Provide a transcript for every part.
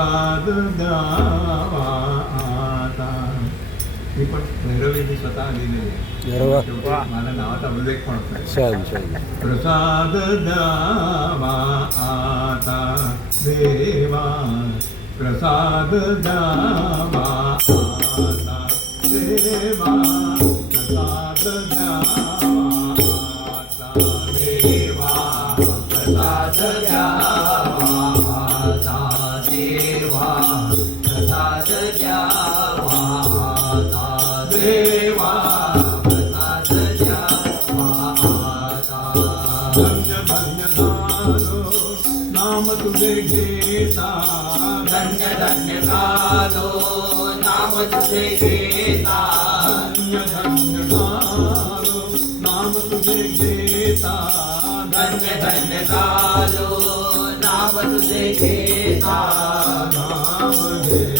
प्रसाद द्यावा आता मी पण भैरवीने स्वतः लिहिलेली आहे अरे वा. शेवटी मला नावाचा उल्लेख पण होता छान छान प्रसाद द्यावा आता देवा प्रसाद द्यावा आता देवा प्रसाद द्यावा धन्य धन्य झालो नाम तुझे घेता धन्य धन्य झालो नाम तुझे घेता धन्य धन्य झालो नाम तुझे घेता नाम घेता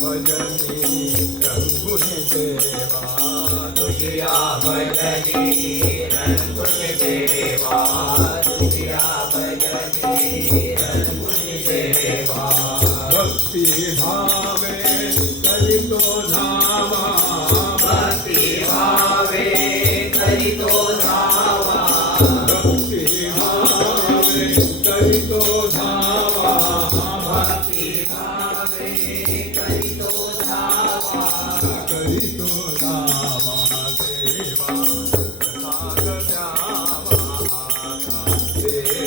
भजनी रंगुन देवा तुझिया भजनी रंगुनी देवा भक्ती भावे धावा भक्ती भावे करीतो धावा भक्ती भावे करितो धावा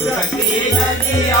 सुरती नदिया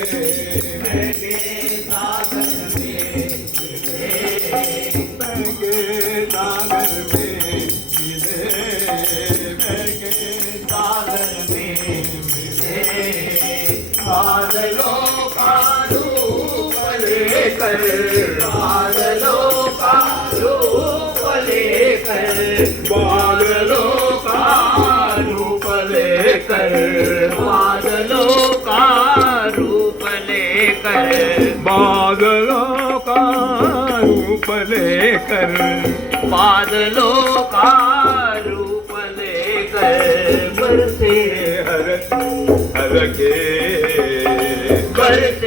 लेकर बादलों का रूप लेकर बादलों का रूप लेकर बादलों का रूप का रूप लेकर बादलों का रूप लेकर बरसे हर हर के बरसे